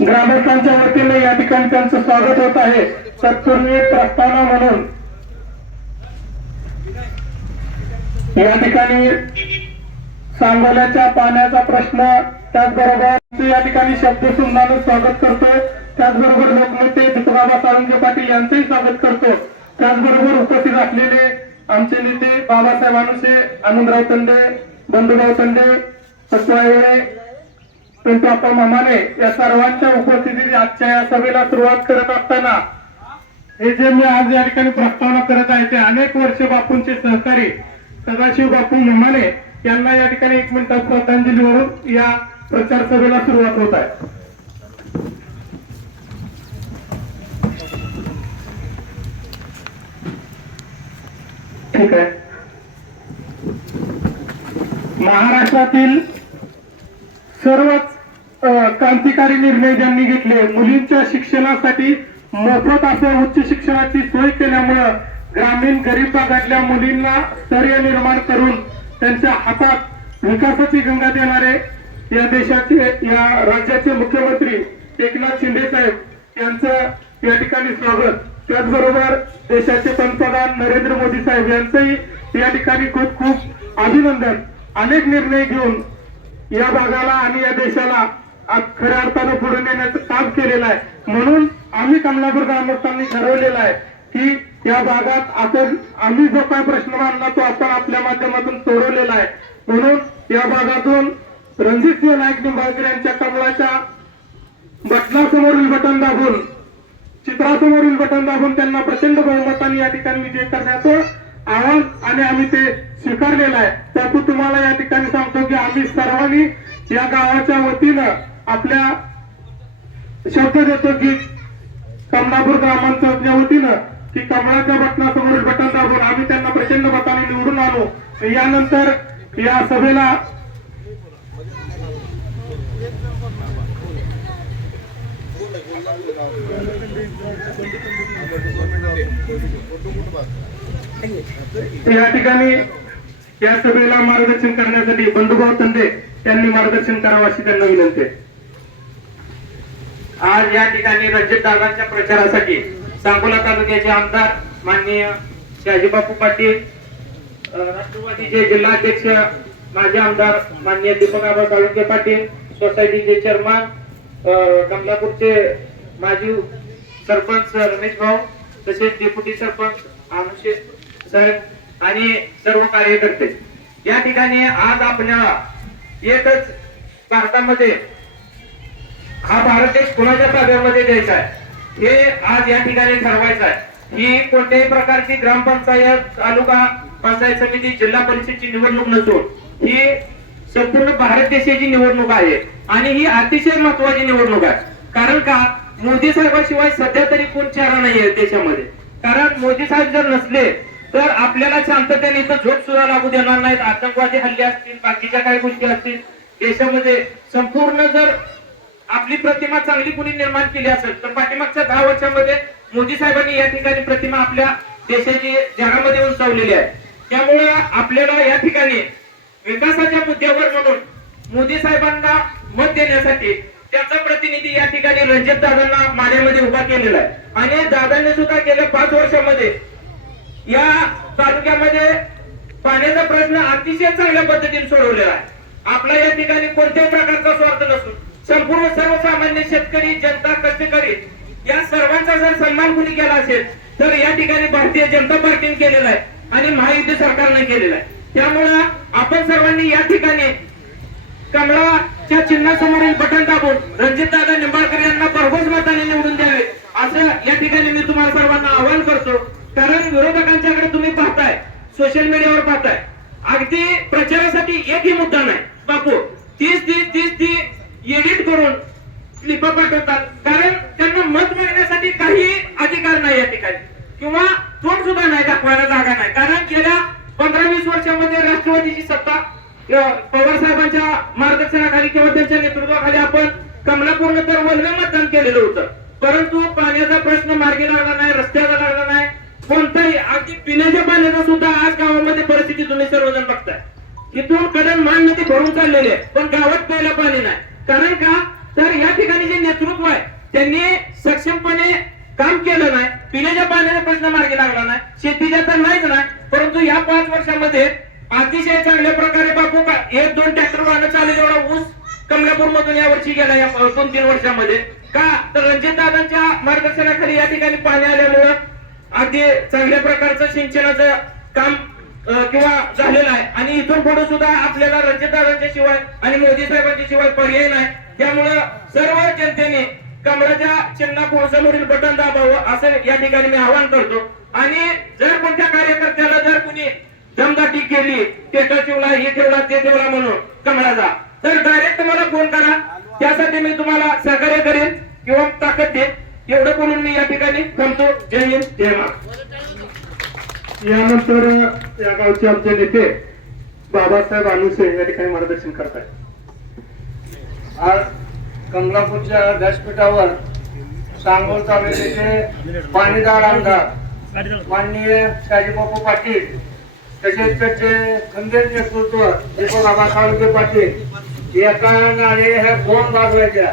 ग्रामस्थांच्या वतीने या ठिकाणी त्यांचं स्वागत होत आहे. तत्पूर्वी प्रस्तावना म्हणून. या ठिकाणी सांगोल्याच्या पाण्याचा प्रश्न त्याचबरोबर या ठिकाणी शब्दसुमनानं स्वागत करतो. त्याचबरोबर लोकनेते भिकबाबा साळुंके पाटील यांचंही स्वागत करतो. त्याचबरोबर उपस्थित असलेले आमचे नेते बाबासाहेब अनुशे आनंदराव तंडे बंधुभाव तंडे सत्यराय पिंटू मामाने या सर्वांच्या उपस्थितीत आजच्या या सभेला सुरुवात करत असताना हे जे मी आज या ठिकाणी प्रस्तावना करत आहे ते अनेक वर्ष बापूंचे सहकारी सदाशिव बापू मामाने यांना या ठिकाणी एक मिनिटात श्रद्धांजली म्हणून या प्रचार सभेला सुरुवात होत आहे. ठीक आहे. महाराष्ट्रातील सर्वच क्रांतिकारी निर्णय ज्यांनी घेतले मुलींच्या शिक्षणासाठी मोफत असं उच्च शिक्षणाची सोय केल्यामुळं ग्रामीण गरीब भागातल्या मुलींना स्थैर्य निर्माण करून त्यांच्या हातात विकासाची गंगा देणारे या देशाचे या राज्याचे मुख्यमंत्री एकनाथ शिंदे साहेब यांचं या ठिकाणी स्वागत. त्याचबरोबर देशाचे पंतप्रधान नरेंद्र मोदी साहेब यांचंही या ठिकाणी खूप खूप अभिनंदन. अनेक निर्णय घेऊन या भागाला आणि या देशाला खऱ्या अर्थानं पुढे नेण्याचं काम केलेलं आहे. म्हणून आम्ही कमलापूर ग्रामस्थांनी ठरवलेलं आहे की या भागात आपण आम्ही जो काय प्रश्न मानला तो आपण आपल्या माध्यमातून सोडवलेला आहे. म्हणून या भागातून रणजितसिंह नाईक निंबाळकर यांच्या कमलाच्या बटनासमोरील बटन दाबून चित्रासमोरील बटन दाबून त्यांना प्रचंड बहुमताने या ठिकाणी विजय करण्याचं आव्हान आणि आम्ही ते स्वीकारलेलं आहे. त्यातून तुम्हाला या ठिकाणी सांगतो की आम्ही सर्वांनी या गावाच्या वतीनं आपल्या शब्द देतो की कमलापूर ग्रामांच्या वतीनं की कमळाच्या बटनासमोरील बटन दाबून आम्ही त्यांना प्रचंड मताने निवडून आणू. यानंतर या सभेला या ठिकाणी या सभेला मार्गदर्शन करण्यासाठी बंधुभाव तंदे त्यांनी मार्गदर्शन करावं अशी त्यांना विनंती आहे. आज या ठिकाणी रणजित दादांच्या प्रचारासाठी सांगोला तालुक्याचे आमदार माननीय शाजीबापू पाटील राष्ट्रवादीचे जिल्हाध्यक्ष माजी आमदार माननीय दीपक आबा साळुंके पाटील सोसायटीचे चेअरमन कमलापूरचे माजी सरपंच रमेश भाऊ तसेच डेप्युटी सरपंच अनुशे साहेब आणि सर्व कार्यकर्ते. या ठिकाणी आज आपल्याला एकच भारतामध्ये हा भारत देश कुणाच्या ताब्यामध्ये द्यायचा आहे? हे आज या ठिकाणी ठरवायचं आहे. ही कोणत्याही प्रकारची ग्रामपंचायत तालुका पंचायत समिती जिल्हा परिषदची निवडणूक नसून ही संपूर्ण भारत देशाची निवडणूक आहे. आणि ही अतिशय महत्वाची निवडणूक आहे. कारण का? मोदी साहेबाशिवाय सध्या तरी कोण चेहरा नाहीये देशामध्ये. कारण मोदी साहेब जर नसले तर आपल्याला शांततेने इथं झोप सुद्धा लागू देणार नाहीत. आतंकवादी हल्ले असतील बाकीच्या काही गोष्टी असतील देशामध्ये संपूर्ण जर आपली प्रतिमा चांगली कुणी निर्माण केली असेल तर पाठीमागच्या दहा वर्षामध्ये मोदी साहेबांनी या ठिकाणी प्रतिमा आपल्या देशाची जगामध्ये उंचावलेली आहे. त्यामुळे आपल्याला या ठिकाणी विकासाच्या मुद्द्यावर म्हणून मोदी साहेबांना मत देण्यासाठी त्याचा प्रतिनिधी या ठिकाणी रणजित दादांना माड्यामध्ये उभा केलेला आहे. आणि दादांनी सुद्धा गेल्या पाच वर्षामध्ये. या तालुक्यामध्ये पाण्याचा प्रश्न अतिशय चांगल्या पद्धतीने सोडवलेला आहे. आपला या ठिकाणी कोणत्याही प्रकारचा स्वार्थ नसून संपूर्ण सर्वसामान्य शेतकरी जनता कष्टकरी या सर्वांचा जर सन्मान कुणी केला असेल तर या ठिकाणी भारतीय जनता पार्टीने केलेला आहे आणि महायुती सरकारने केलेला आहे. त्यामुळं आपण सर्वांनी या ठिकाणी कमळाच्या चिन्हासमोरील बटन दाबून. रणजित दादा निंबाळकर यांना भरघोस मताने निवडून द्यावे. असं या ठिकाणी मी तुम्हाला सर्वांना आवाहन करतो. कारण विरोधकांच्याकडे तुम्ही पाहताय. सोशल मीडियावर पाहताय. अगदी प्रचारासाठी एकही मुद्दा नाही. बापू तीस तीस तीस ती एडिट करून स्लिप पाठवतात. कारण त्यांना मत मिळण्यासाठी काही अधिकार नाही या ठिकाणी. किंवा तोंड सुद्धा नाही दाखवायला जागा नाही. कारण गेल्या पंधरा वीस वर्षामध्ये राष्ट्रवादीची सत्ता पवार साहेबांच्या मार्गदर्शनाखाली किंवा त्यांच्या नेतृत्वाखाली आपण कमलापूर तर वल्वे मतदान केलेलं होतं. परंतु पाण्याचा प्रश्न मार्गी लागला नाही रस्त्याचा लागला नाही. कोणताही अगदी पिण्याच्या पाण्याचा सुद्धा आज गावामध्ये परिस्थिती तुम्ही सर्वजण बघताय. इथून कदम मान नदी भरून चाललेली आहे पण गावात प्यायला पाणी नाही. कारण का? तर या ठिकाणी जे नेतृत्व आहे त्यांनी सक्षमपणे काम केलं नाही. पिण्याच्या पाण्याचा प्रश्न मार्गी लागला नाही. शेतीच्या तर नाहीच नाही परंतु या पाच वर्षामध्ये अतिशय चांगल्या प्रकारे बापू का? एक दोन ट्रॅक्टर वाहनं चालेल एवढा ऊस कमलापूर मधून या वर्षी गेला या दोन तीन वर्षामध्ये. का? तर रणजित दादांच्या मार्गदर्शनाखाली या ठिकाणी पाणी आल्यामुळं अगदी चांगल्या प्रकारचं सिंचनाचं काम किंवा झालेलं आहे. आणि इथून पुढे सुद्धा आपल्याला रणजितदारांच्या शिवाय आणि मोदी साहेबांच्या शिवाय पर्याय नाही. त्यामुळं सर्व जनतेने कमळाच्या चिन्हा कोळसामोरील बटन दाबावं असं या ठिकाणी मी आवाहन करतो. आणि जर कोणत्या कार्यकर्त्याला जर कुणी दमदाटी केली टेटर ठेवला हे ठेवला ते ठेवला म्हणून कमळाचा तर डायरेक्ट मला फोन करा. त्यासाठी मी तुम्हाला सहकार्य करेन किंवा ताकद देईन. एवढं बोलून मी या ठिकाणी थांबतो. जय हिंद जय महाराष्ट्र यानंतर या गावचे आमचे नेते बाबासाहेब अनुसे या ठिकाणी मार्गदर्शन करताय आज कमलापूरच्या व्यासपीठावर सांगोल तालुक्याचे पाणीदार आमदार माननीय शाजीबापू पाटील तसेच त्याचे खंबीर नेतृत्व बाबा साळुंके पाटील एका नाळे ह्या दोन बाजवायच्या?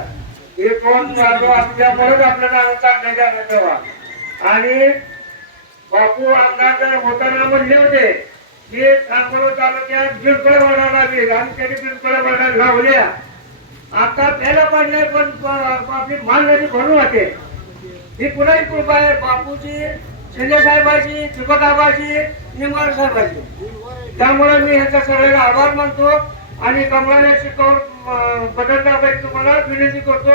हे दोन बाजू असल्यामुळेच आपल्याला चांगल्या जाण्यात ठेवा. आणि बापू आमदार जर होताना म्हणले होते की सांगोल तालुक्यात बिरकळ वाडा लागेल. आणि त्यांनी बिरकळ वाडा लावल्या. आता त्याला पडले पण आपली मान भरून वाटे ही कुणाची कृपा आहे? बापूची शिंदे साहेबाची दीपकाबाची निंबाळ साहेबाची. त्यामुळे मी ह्यांचा सगळ्यांना आभार मानतो आणि कमळाने शिकवून बदलण्याबाई तुम्हाला विनंती करतो.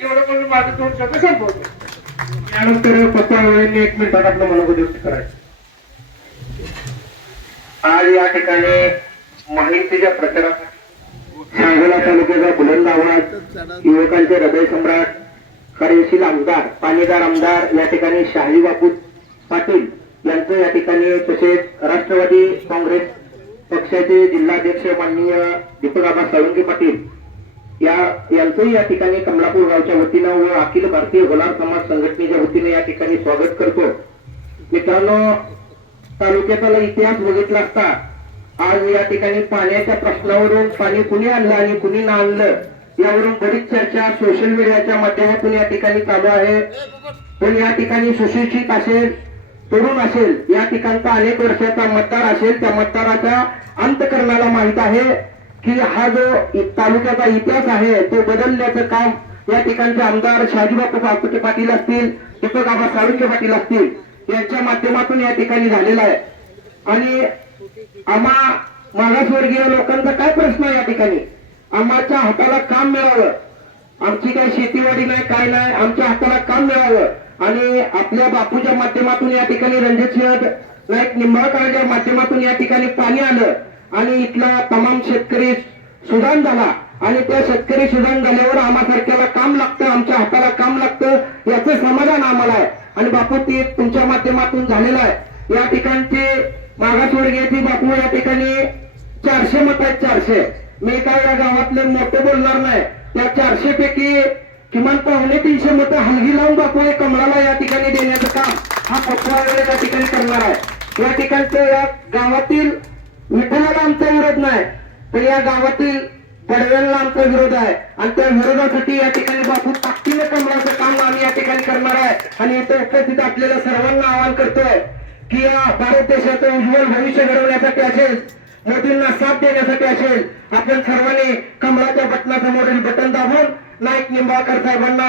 एवढं करून माझं दोन शब्द संपवतो. यानंतर पप्पांनी एक मिनिटात आपलं मनोगत व्यक्त करायचं. आज या ठिकाणी माहितीच्या प्रचारासाठी सांगोला तालुक्याचा बुलंद आवाज युवकांचे हृदय सम्राट कार्यशील आमदार पाणीदार आमदार या ठिकाणी शाही बापू पाटील यांचं या ठिकाणी तसेच राष्ट्रवादी काँग्रेस पक्षाचे जिल्हाध्यक्ष माननीय दीपकआबा साळुंगे पाटील या यांचंही या ठिकाणी कमलापूर गावच्या वतीनं व अखिल भारतीय होलार समाज संघटनेच्या वतीने या ठिकाणी स्वागत करतो. मित्रांनो तालुक्याचा इतिहास बघितला असता आज या ठिकाणी पाण्याच्या प्रश्नावरून पाणी कुणी आणलं आणि कुणी ना आणलं यावरून बरीच चर्चा सोशल मीडियाच्या माध्यमातून या ठिकाणी चालू आहे. पण या ठिकाणी सुशिक्षित असेल तरुण असेल या ठिकाणचा अनेक वर्षाचा मतदार असेल त्या मतदाराच्या अंतकरणाला माहीत आहे की हा जो तालुक्याचा इतिहास आहे तो बदलण्याचं काम या ठिकाणचे आमदार शहाजीबापू बापुटे पाटील असतील दीपक साळुंके पाटील असतील यांच्या माध्यमातून या ठिकाणी झालेला आहे. आणि आम्हा मागासवर्गीय लोकांचा काय प्रश्न आहे या ठिकाणी? आम्हाच्या हाताला काम मिळावं. आमची काही शेतीवाडी नाही काय नाही आमच्या हाताला काम मिळावं. आणि आपल्या बापूच्या माध्यमातून या ठिकाणी रणजितसिंह नाईक निंबाळकरांच्या माध्यमातून या ठिकाणी पाणी आलं. आणि इथला तमाम शेतकरी सुधान झाला. आणि त्या शेतकरी सुधान झाल्यावर आम्हासारख्याला काम लागतं आमच्या हाताला काम लागतं याचं समाधान आम्हाला आहे. आणि बापू ते तुमच्या माध्यमातून झालेलं आहे. या ठिकाणचे मागासवर्गीयाची बापू या ठिकाणी चारशे मत आहेत चारशे. मी काय या गावातले मोठे बोलणार नाही. त्या चारशे पैकी किमान पावणे तीनशे मतं हलगी लावून बापू कमळाला या ठिकाणी देण्याचं काम हा पप्पा या ठिकाणी करणार आहे. या ठिकाणचं या गावातील विठ्ठलाला आमचा विरोध नाही. तर या गावातील पडव्याला आमचा विरोध आहे. आणि त्या विरोधासाठी या ठिकाणी बापू ताकदीने कमळाचं काम आम्ही या ठिकाणी करणार आहे. आणि इथं उपस्थित आपल्याला सर्वांना आवाहन करतोय की या भारत देशाचं उज्ज्वल भविष्य घडवण्यासाठी असेल मोदींना साथ देण्यासाठी असेल आपण सर्वांनी कमळाच्या बटनासमोरील बटन दाबून नाईक निंबाळकर साहेबांना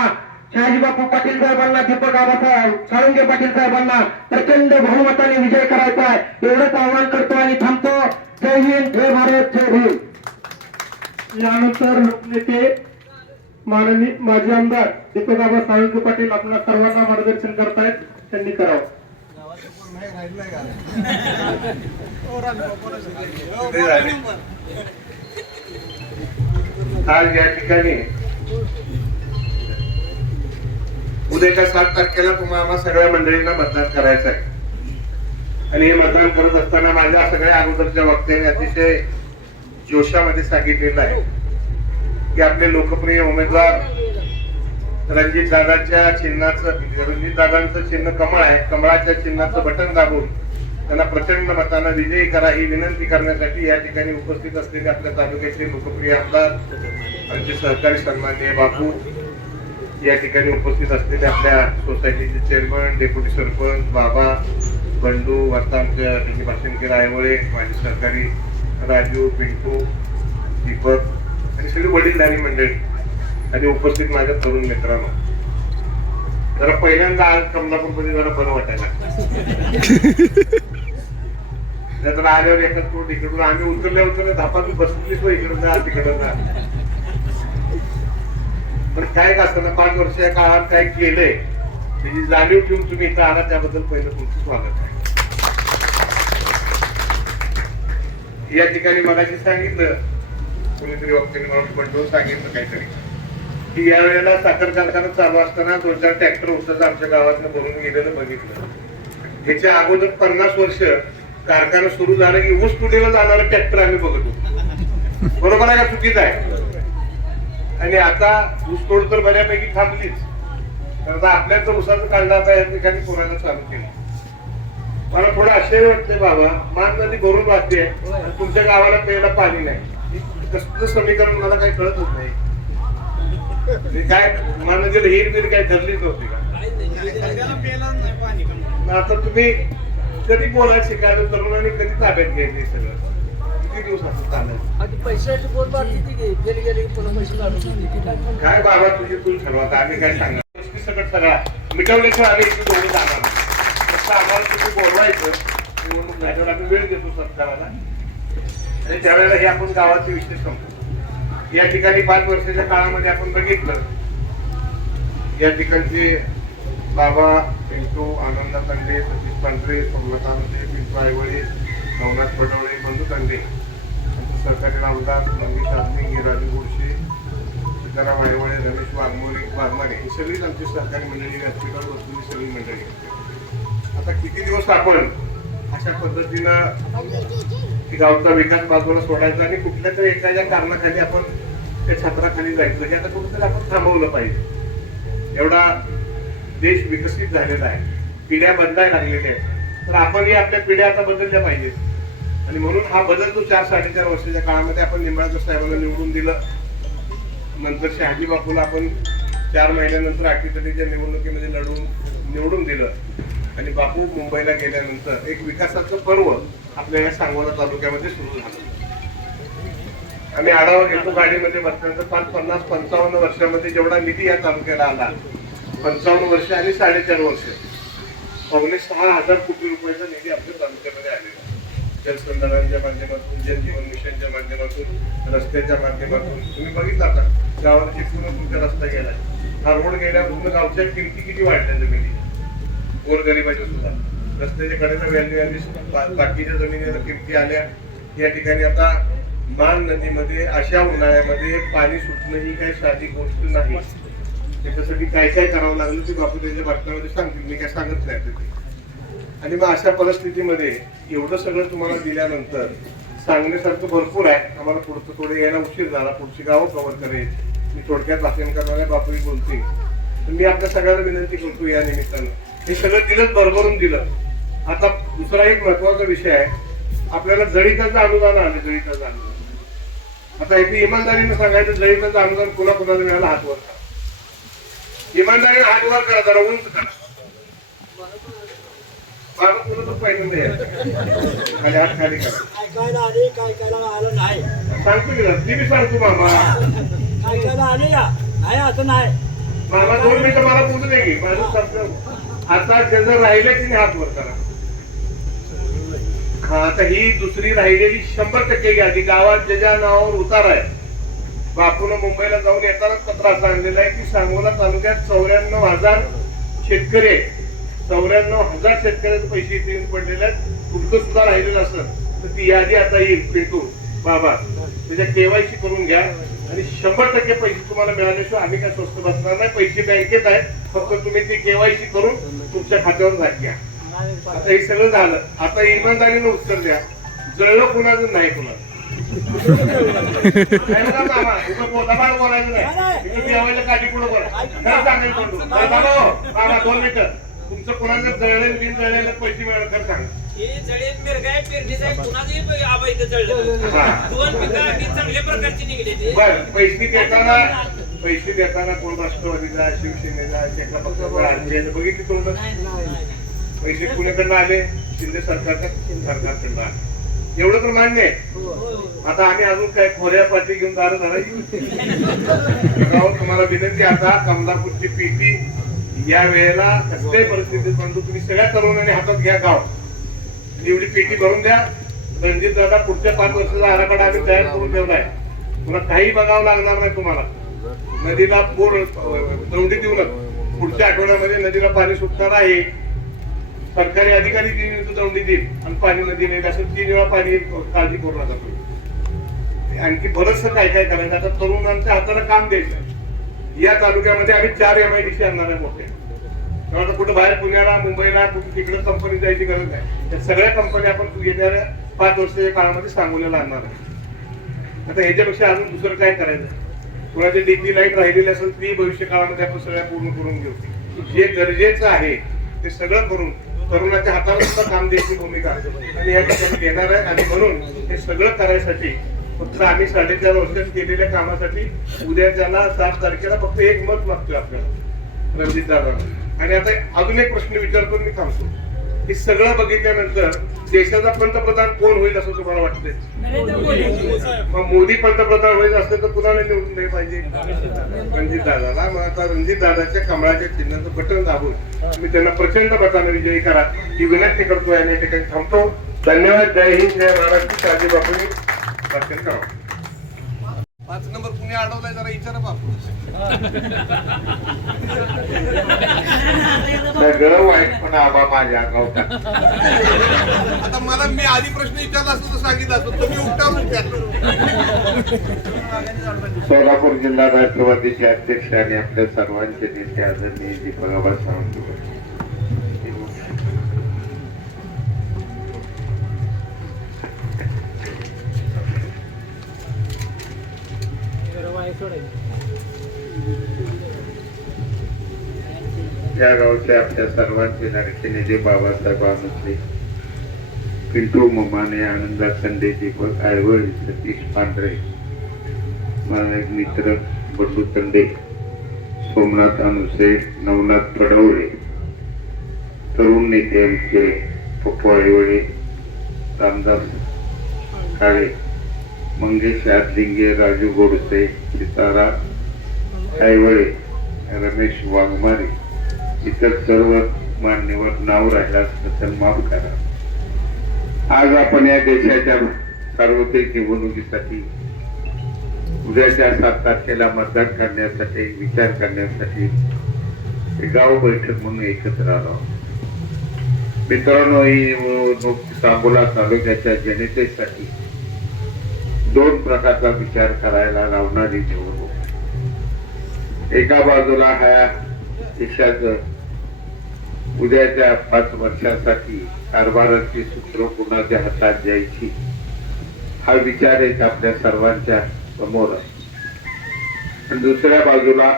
शहाजीबापू पाटील साहेबांना दीपक आबासाहेब साळुंगे पाटील साहेबांना प्रचंड बहुमताने विजय करायचा आहे. एवढंच आवाहन करतो आणि थांबतो. जय हिंद जय भारत जय भीम. यानंतर लोकनेते माननीय माजी आमदार दीपक आबा साळुंके पाटील आपल्या सर्वांना मार्गदर्शन करतायत. त्यांनी करावं. आज या ठिकाणी उद्याच्या सात तारखेला तुम्हाला आम्हा सगळ्या मंडळींना मतदान करायचं आहे. आणि हे मतदान करत असताना माझ्या सगळ्या अगोदरच्या वक्त्याने अतिशय जोशामध्ये सांगितलेलं आहे की आपले लोकप्रिय उमेदवार रणजित दादाच्या चिन्हाचं रणजित दादांचं चिन्ह कमळ आहे. कमळाच्या चिन्हाचं बटन दाबून त्यांना प्रचंड मतानं विजयी करा ही विनंती करण्यासाठी या ठिकाणी उपस्थित असलेले आपल्या तालुक्याचे लोकप्रिय आमदार आमचे सहकारी सन्मान्य बापू या ठिकाणी उपस्थित असलेले आपल्या सोसायटीचे चेअरमन डेप्युटी सरपंच बाबा बंडू आता आमच्या त्यांनी भाषण केलं आयवळे माझे सहकारी राजू पिंटू दीपक आणि सगळी वडीलधारी मंडळी आणि उपस्थित माझ्या तरुण मित्रांनो. जरा पहिल्यांदा आज कमलापूरमध्ये जरा बरं वाटायला नंतर आल्यावर एखाद कोण इकडून आम्ही उतरल्या उतरल्या धापातून बसलीच हो इकडून जा तिकडं जा. पण काय का असताना पाच वर्ष या काळात काय केलंय त्याची जाणीव ठेवून तुम्ही इथं आला त्याबद्दल पहिलं तुमचं स्वागत आहे. या ठिकाणी मगाशी सांगितलं कोणीतरी वक्त्याने मला बंडून सांगितलं काहीतरी की या वेळेला साखर कारखाना चालू असताना दोन चार ट्रॅक्टर उसाचं आमच्या गावातनं भरून गेलेलं बघितलं. ह्याच्या अगोदर पन्नास वर्ष कारखाना सुरू झाला की ऊस तुटीला जाणारं ट्रॅक्टर आम्ही बघत होतो. बरोबर आहे का चुकीचं आहे? आणि आता ऊसतोड तर बऱ्यापैकी थांबलीच. तर आता आपल्या तर ऊसाचं काढलं आता या ठिकाणी कोणाला चालू केलं. मला थोडं आश्चर्य वाटतंय बाबा मान नदी भरून वाहते आणि तुमच्या गावाला प्यायला पाणी नाही. कसलं समीकरण मला काही कळत होत नाही. काय मान नदीला हिर बीर काय धरलीच नव्हती का? आता तुम्ही कधी बोलायला शिकायचं? तरुणांनी कधी ताब्यात घ्यायचे सगळं? किती दिवस असं चाललं आधी पैशाची बोल बाकी ती गे- गेली पुन्हा पैसे काढून काय बाबा तुझी तू ठरवा. आता आम्ही काय सांगणार? गोष्टी सगळं सगळा मिटवल्याशिवाय आम्ही इथे दोघं जाणार नाही. फक्त आम्हाला तुम्ही बोलवायचं. निवडणूक झाल्यावर आम्ही वेळ देतो सरकारला आणि त्यावेळेला हे आपण गावाचे विषय संपतो या ठिकाणी पाच वर्षाच्या काळामध्ये आपण बघितलं. या ठिकाणचे बाबा पिंटू आनंद तांडे सतीश पांढरे सोमनाथ तांडे पिंटू आयवळे नवनाथ पटवळे बंधू तांडे आमचे सरकारी आमदार मंगेश आदमी राजू गोडशे सीताराम आयवळे रमेश वाघमोरे वाघमारे ही सगळीच आमची सरकारी मंडळी व्यासपीठावर बसलेली सगळी मंडळी. आता किती दिवस आपण अशा पद्धतीनं गावचा विकास बाजूला सोडायचा आणि कुठल्या तरी एखाद्या कारणाखाली आपण त्या छात्राखाली जायचं? हे आता कुठेतरी आपण थांबवलं पाहिजे. एवढा देश विकसित झालेला आहे. पिढ्या बदलाय लागलेल्या आहेत. तर आपणही आपल्या पिढ्या आता बदलल्या पाहिजेत. आणि म्हणून हा बदल जो चार साडेचार वर्षाच्या काळामध्ये आपण निंबाळकर साहेबांना निवडून दिलं. नंतर शहाजी बापूला आपण चार महिन्यानंतर अटीतटीच्या निवडणुकीमध्ये लढून निवडून दिलं. आणि बापू मुंबईला गेल्यानंतर एक विकासाचं पर्व आपल्या या सांगोला तालुक्यामध्ये सुरू झालं. आम्ही आढावा घेतो गाडीमध्ये बसल्यानंतर पाच पन्नास पंचावन्न वर्षामध्ये जेवढा निधी या तालुक्याला आला पंचावन्न वर्ष आणि साडेचार वर्ष. पावणे सहा हजार कोटी रुपयाचा निधी आपल्या तालुक्यामध्ये आलेला आहे. जलसंधारणाच्या माध्यमातून जलजीवन मिशनच्या माध्यमातून रस्त्याच्या माध्यमातून. तुम्ही बघितला आता गावात पूर्ण तुमचा रस्ता गेला हा रोड गेल्यावर पूर्ण गावच्या किमती किती वाढल्या जमिनी गोरगरिबाच्या सुद्धा. रस्त्याच्या कडेला व्हॅल्यू आली बाकीच्या जमिनीला किमती आल्या. या ठिकाणी आता मान नदीमध्ये अशा उन्हाळ्यामध्ये पाणी सुटणं ही काही साधी गोष्ट नाही. त्याच्यासाठी काय काय करावं लागलं ते बापू त्यांच्या बातम्यामध्ये सांगतील. मी काय सांगत नाही ते आणि मग अशा परिस्थितीमध्ये एवढं सगळं तुम्हाला दिल्यानंतर सांगण्यासारखं भरपूर आहे. आम्हाला पुढचं थोडे यायला उशीर झाला. पुढची गावं कव्हर करेल. मी थोडक्यात भाषण करणाऱ्या बापूही बोलते मी आपल्या सगळ्यांना विनंती करतो या निमित्तानं. हे सगळं दिलंच भरभरून दिलं. आता दुसरा एक महत्त्वाचा विषय आहे. आपल्याला जळीताचं अनुदान आलं जळीताचं अनुदान. आता इथे इमानदारीनं सांगायचं जळीताचं अनुदान कुणा कुणाला मिळालं? हात इमानदारीने हात वर करा जरा उंच करा. माझं तुला तर पहिल्यांदा आहे. खाली हात खाली करा. ऐकायला आले काय आलं नाही. सांगतो ती मी सांगतो मामा ऐकायला आले या नाही असं नाही. मामा दोन मिनिटं मला बोलू दे की. माझं सांगतो. आता ज्यांना राहिले की हात वर करा. हा आता ही दुसरी राहिलेली शंभर टक्के यादी गावात ज्याच्या नावावर उतार आहे. बापून मुंबईला जाऊन येतानाच पत्र आणलेला आहे की सांगोला तालुक्यात चौऱ्याण्णव हजार शेतकरी चौऱ्याण्णव हजार शेतकऱ्यांचे पैसे इथे येऊन पडलेले आहेत. पुढचं सुद्धा राहिलेलं असं. तर ती यादी आता येईल पेटू बाबा त्याच्या केवायसी करून घ्या. आणि शंभर टक्के पैसे तुम्हाला मिळाल्याशिवाय आम्ही काय स्वस्त बसणार नाही. पैसे बँकेत आहेत. फक्त तुम्ही ती केवायसी करून तुमच्या खात्यावर घात घ्या आता हे सगळं झालं. आता इमानदारीनं उत्तर द्या. जळलं कुणाचं नाही कुणाचं? तुमचं कोणाचं जळलेलं बिन जळलेलं पैसे मिळाले तर हे पैसे देताना पैसे देताना कोण राष्ट्रवादीला शिवसेनेला शेखा पक्षाचा बघितली कोण पैसे पुण्याकडनं आले शिंदे सरकारच्या सरकारकडनं आले एवढं तर मान्य आहे. आता आम्ही अजून काय खोऱ्या पाठी घेऊन दारं तुम्हाला विनंती आता कमलापूरची पीटी या वेळेला कसल्याही परिस्थितीत म्हणतो तुम्ही सगळ्या तरुणांनी हातात घ्या गाव. एवढी पेटी भरून द्या. रणजित दादा पुढच्या पाच वर्षाचा आराखडा आम्ही तयार करून ठेवलाय. तुला काही बघावं लागणार नाही तुम्हाला. नदीला पूर दौंडी देऊ नका पुढच्या आठवड्यामध्ये नदीला पाणी सुटणार आहे. सरकारी अधिकारी तीन दौंडी देईल आणि पाणी नदी नाही असं तीन वेळा पाणी काळजी करू नका तुम्ही आणखी बरंचसं काय काय करायचं? आता तरुणांच्या हाताला काम द्यायचं या तालुक्यामध्ये आम्ही चार एम आय डी सी आणणार आहे मोठे त्यामुळे आता कुठं बाहेर पुण्याला मुंबईला कुठे तिकडे कंपनी जायची गरज नाही. त्या सगळ्या कंपन्या आपण येणाऱ्या पाच वर्षाच्या काळामध्ये सांगोल्याला आणणार आहे. आता ह्याच्यापेक्षा अजून दुसरं काय करायचं? कोणाची डिग्री लाइट राहिलेली असेल ती भविष्य काळामध्ये आपण सगळ्या पूर्ण करून घेऊ. जे गरजेचं आहे ते सगळं करून तरुणाच्या हाताला सुद्धा काम द्यायची भूमिका आणि या ठिकाणी घेणार आहे. आणि म्हणून हे सगळं करायसाठी फक्त आम्ही साडेचार वर्षात केलेल्या कामासाठी उद्या त्याला सात तारखेला फक्त एक मत मागतोय आपल्याला रणजित दादा आणि आता अजून एक प्रश्न विचारतो मी थांबतो. हे सगळं बघितल्यानंतर देशाचा पंतप्रधान कोण होईल असं तुम्हाला वाटतंय? नरेंद्र मोदी. मग मोदी पंतप्रधान होईल असते तर कुणाला निवडून नाही पाहिजे? रणजित दादाला मग आता रणजित दादाच्या कमळाच्या चिन्हाचं बटन दाबून मी त्यांना प्रचंड मताने विजयी करा. ही विनंती करतो आणि या ठिकाणी थांबतो. धन्यवाद. जय हिंद जय महाराष्ट्र. शाजी बापूंनी. करावं पाच नंबर कुणी अडवलाय जरा विचारा बापू. सगळं वाईट पण आबा माझ्या आता मला मी आधी प्रश्न विचारला असतो तर सांगितलं असतो. तुम्ही उठावून विचारलं सोलापूर जिल्हा राष्ट्रवादीचे अध्यक्ष आणि आपल्या सर्वांचे नेते आदरणीय दीपक सावंत या गावचे आपल्या सर्वांचे लाडके नेते बाबासाहेब आनुसे पिंटू ममाने आनंदा संडे दीपक आयवळी सतीश पांढरे. माझा एक मित्र बंडू तंडे. सोमनाथ अनुसे नवनाथ पडवळे. तरुण नेते आमचे पप्पू आयवळे रामदास काळे मंगेश आदलिंगे राजू गोडसे सितारा आयवळे रमेश वाघमारे. इतर सर्व मान्यवर नाव राहिला बद्दल माफ करा. आज आपण या देशाच्या सार्वत्रिक निवडणुकीसाठी उद्याच्या सात तारखेला मतदान करण्यासाठी विचार करण्यासाठी गाव बैठक म्हणून एकत्र आलो मित्रांनो ही निवडणूक सांगोला तालुक्याच्या जनतेसाठी दोन प्रकारचा विचार करायला लावणारी निवडणूक. एका बाजूला हा देशाचं उद्याच्या पाच वर्षासाठी कारभाराची सूत्र कुणाच्या हातात द्यायची हा विचार एक आपल्या सर्वांच्या समोर आहे. आणि दुसऱ्या बाजूला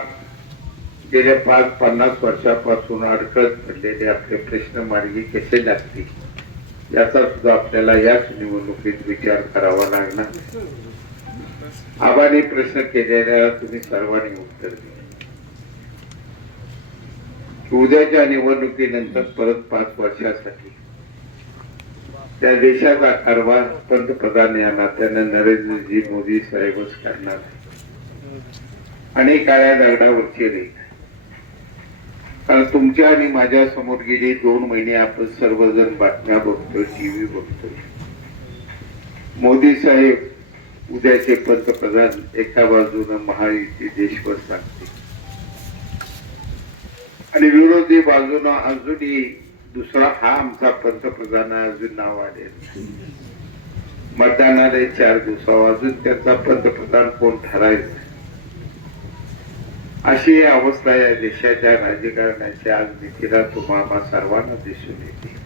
गेल्या पाच पन्नास वर्षापासून अडकत पडलेले आपले प्रश्न मार्गी कसे लागतील याचा सुद्धा आपल्याला याच निवडणुकीत विचार करावा लागणार. आबाने प्रश्न केलेल्या तुम्ही सर्वांनी उत्तर दिले. उद्याच्या निवडणुकीनंतर परत पाच वर्षासाठी. त्या देशाचा कारभार पंतप्रधान या नात्यानं नरेंद्रजी मोदी साहेबच करणार. आणि काळ्या दगडावरचे रेख. कारण तुमच्या आणि माझ्यासमोर गेली दोन महिने आपण सर्वजण बातम्या बघतोय टीव्ही बघतोय. मोदी साहेब उद्याचे पंतप्रधान एका बाजूनं महायुती देशभर सांगते आणि विरोधी बाजूनं अजूनही दुसरा हा आमचा पंतप्रधान अजून नाव आले मतदानाने चार दिवसावर अजून त्यांचा पंतप्रधान कोण ठरायचं अशी अवस्था या देशाच्या राजकारणाची आज भीतीला तुम्हाला सर्वांना दिसून येते.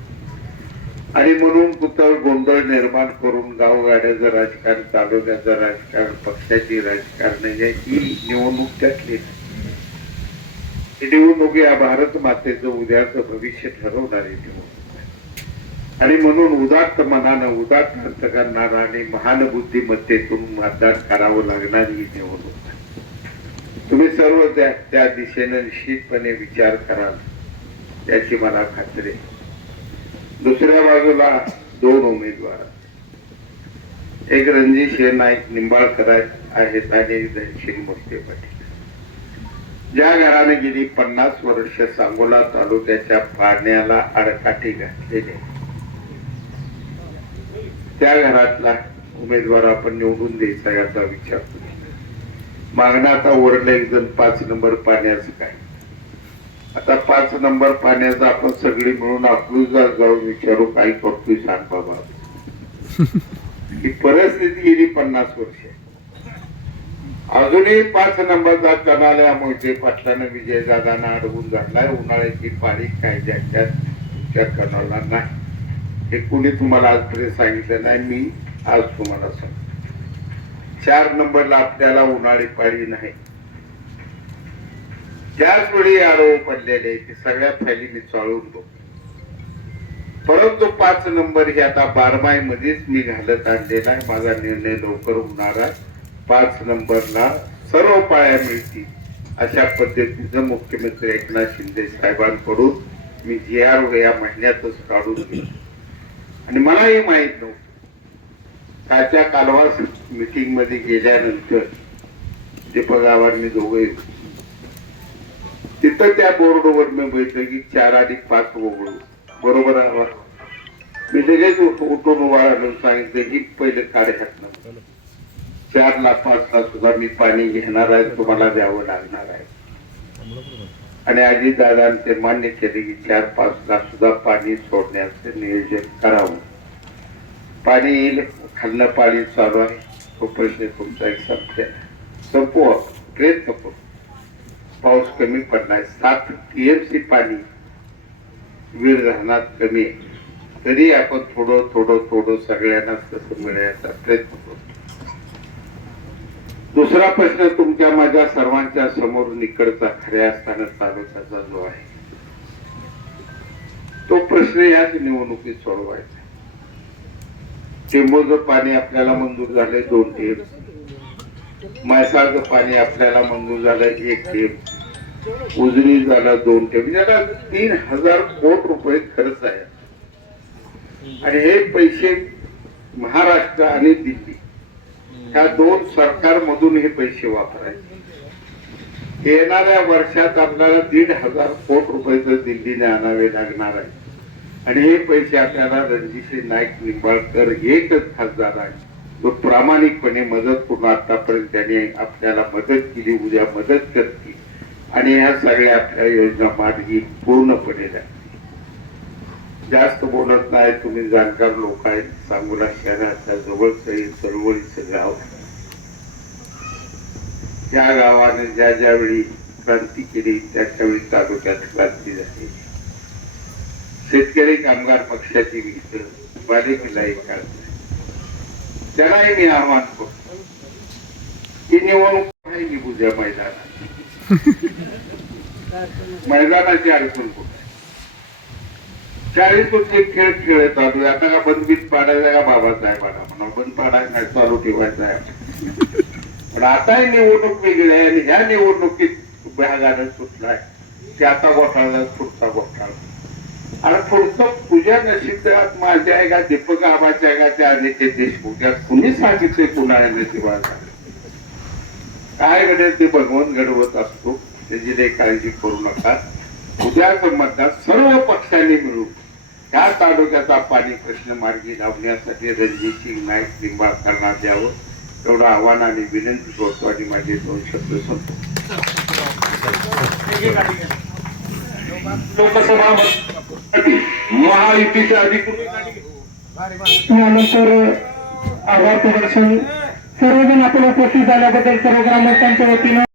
आणि म्हणून कुतळ गोंधळ निर्माण करून गावगाड्याचं राजकारण तालुक्याचं राजकारण पक्षाची राजकारण याची निवडणूक त्यातली नाही. ही निवडणूक या भारत मातेचं उद्याचं भविष्य ठरवणारी निवडणूक आहे. आणि म्हणून उदात्त मनानं उदात्त अर्थ करणारा आणि महान बुद्धिमत्तेतून मतदान करावं लागणारी ही निवडणूक आहे. तुम्ही सर्व त्या त्या दिशेनं निश्चितपणे विचार कराल याची मला खात्री दुसऱ्या बाजूला दोन उमेदवार एक रणजित नाईक निंबाळकर आहेत आणि एक धनशील मोठे पाटील ज्या घराने गेली पन्नास वर्ष सांगोला तालुक्याच्या पाण्याला आडकाठी घातलेले. त्या घरातला उमेदवार आपण निवडून द्यायचा याचा विचार मागणं आता ओरडलं एक जण पाच नंबर पाण्याचं काय. आता पाच नंबर पाण्याचा आपण सगळी मिळून अकलूजला जाऊन विचारू काय करतोय सांग बाबा. ही परिस्थिती गेली पन्नास वर्ष. अजूनही पाच नंबरचा कनाल्या मोहिते पाटलानं विजयदादांना अडवून झालाय उन्हाळ्याची पाळी काय ज्याच्यात त्या कणाला नाही. हे कुणी तुम्हाला आजपर्यंत सांगितलं नाही मी आज तुम्हाला सांगतो. चार नंबरला आपल्याला उन्हाळी पाळी नाही. त्याच वेळी आरोप पडलेले ते सगळ्या फायली मी चाळून दो परंतु पाच नंबर हे आता बारमाई मध्येच मी घालत आणलेला आहे. माझा निर्णय लवकर होणार आहे. पाच नंबरला सर्व पाया मिळतील. अशा पद्धतीचं मुख्यमंत्री एकनाथ शिंदे साहेबांकडून मी जी आर या महिन्यातच काढून घेईन आणि मलाही माहीत नव्हतं. कालच्या कालवास मीटिंगमध्ये गेल्यानंतर दीपक आव्हाड दोघे तिथं त्या बोर्डवर मी बैठकीत चार आणि पाच वगळू. बरोबर आवा मी लगेच उठून उभा सांगितलं की पहिले काढे हातनं चार लाख पाच सुद्धा मी पाणी घेणार आहे तुम्हाला द्यावं लागणार आहे. आणि आजी दादांचे मान्य केले की चार पाच लाख सुद्धा पाणी सोडण्याचे नियोजन करावं. पाणी येईल खाल्लं पाणी चालू आहे. तो प्रश्न तुमचा एक संपल्या संपव प्रयत्न करू पाऊस कमी पडलाय सात पी एम सी पाणी वीर राहणार कमी आहे. तरी आपण थोडं थोडं थोडं सगळ्यांना तसं मिळायचा प्रयत्न करू. दुसरा प्रश्न तुमच्या माझ्या सर्वांच्या समोर निकडचा खऱ्या असताना तालुक्याचा जो आहे तो प्रश्न याच निवडणुकीत सोडवायचा टेंबूचं पाणी आपल्याला मंजूर झालंय दोन टेप म्हैसाळचं पाणी आपल्याला मंजूर झालंय एक टेप उजनी झाला दोन टेप याला म्हणजे तीन हजार कोट रुपये खर्च आहे. आणि हे पैसे महाराष्ट्र आणि दिल्ली ह्या दोन सरकारमधून हे पैसे वापरायचे. येणाऱ्या वर्षात आपल्याला दीड हजार कोट रुपये तर दिल्लीने आणावे लागणार आहे. आणि हे पैसे आपल्याला रणजितसिंह नाईक निंबाळकर एकच खासदार आहे. तो प्रामाणिकपणे मदत करून आतापर्यंत त्याने आपल्याला मदत केली उद्या मदत करतील. आणि ह्या सगळ्या आपल्या योजना मार्गी पूर्णपणे द्या जास्त बोलत नाही तुम्ही जाणकार लोक आहेत. सांगोला शहराच्या जवळचं हे चळवळीचं गाव. त्या गावाने ज्या ज्यावेळी क्रांती केली त्याच्यावेळी तालुक्यात क्रांती झाली. शेतकरी कामगार पक्षाची विस्त बालेकिल्ला एक काळ त्यालाही मी आव्हान करतो. ही निवडणूक आहे की उद्या मैदानात. मैदानाची अडचण कुठे? चाळीस वर्षे खेळ खेळत चालू आता का बंदबीत पाडायचा का बाबासाहेबांना म्हणून? बंद पाडायला नाही चालू ठेवायचा आहे पण आता ही निवडणूक वेगळी आहे आणि ह्या निवडणुकीत भागाने सुटलाय. की आता घोटाळा पुढचा घोटाळा. आणि पुढचं पूजा नशिबात माझ्या आहे का? दीपक आबाच्या आहे का? त्या अनिकेत देशमुख. या कुणी सांगितले पुन्हा नशिबाला? काय घडेल ते भगवंत घडवत असतो. त्याची काही काळजी करू नका. उद्याच मतदान सर्व पक्षांनी मिळून. त्या तालुक्याचा पाणी प्रश्न मार्गी लावण्यासाठी रणजितसिंग नाईक निंबाळकरांना द्यावं एवढं आव्हान आणि विनंती करतो आणि माझे दोन शब्द संपतो लोकसभा महायुतीच्या अधिकृत यानंतर आभार प्रदर्शन. सर्वजण आपण उपस्थित झाल्याबद्दल सर्व ग्रामस्थांच्या वतीनं